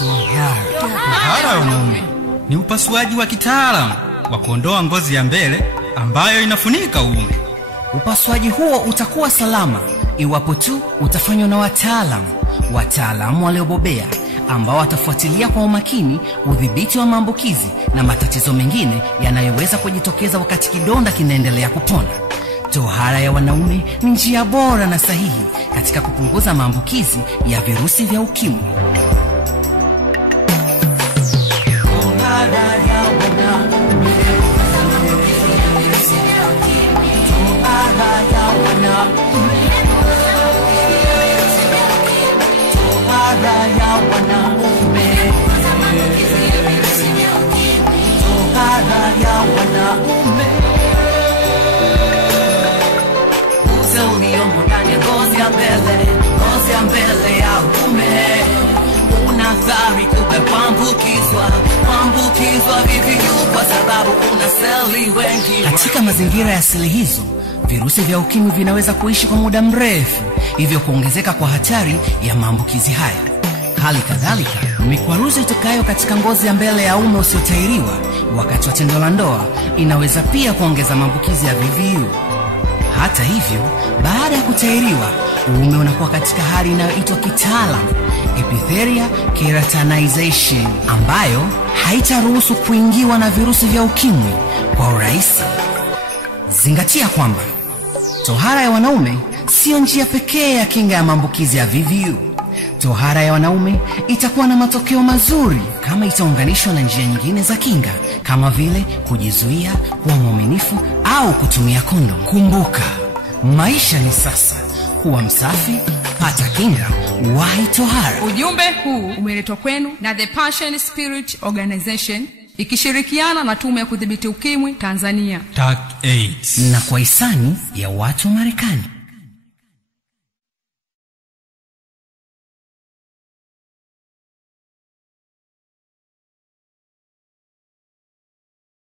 Tohara ya wanaume ni upasuaji wa kitaalamu wa kuondoa ngozi ya mbele ambayo inafunika uume. Upasuaji huo utakuwa salama iwapo tu utafanywa na wataalamu waliobobea ambao watafuatilia kwa umakini udhibiti wa maambukizi na matatizo mengine yanayoweza kujitokeza wakati kidonda kinaendelea kupona. Tohara ya wanaume ni njia bora na sahihi katika kupunguza maambukizi ya virusi vya ukimwi. Tohara ya wanaume, tohara ya wanaume, tohara ya wanaume, tohara ya wanaume. Uliomo ndani ya ngozi ya mbele ya uume unathari kuambukizwa VVU kwa sababu una seli wengi. Katika mazingira ya asili hizo, virusi vya ukimwi vinaweza kuishi kwa muda mrefu, hivyo kuongezeka kwa hatari ya maambukizi haya. Hali kadhalika, mikwaruzo itokayo katika ngozi ya mbele ya uume usiotairiwa wakati wa tendo la ndoa inaweza pia kuongeza maambukizi ya VVU. Hata hivyo, baada ya kutairiwa, uume unakuwa katika hali inayoitwa kitaalamu epithelia keratinization, ambayo haitaruhusu kuingiwa na virusi vya ukimwi kwa urahisi. Zingatia kwamba tohara ya wanaume sio njia pekee ya kinga ya maambukizi ya VVU. Tohara ya wanaume itakuwa na matokeo mazuri kama itaunganishwa na njia nyingine za kinga kama vile kujizuia, kuwa mwaminifu au kutumia kondom. Kumbuka, maisha ni sasa. Kuwa msafi, pata kinga, wahi tohara. Ujumbe huu umeletwa kwenu na The Passion Spirit Organization ikishirikiana na Tume ya Kudhibiti Ukimwi Tanzania, TAC AIDS, na kwa hisani ya watu wa Marekani.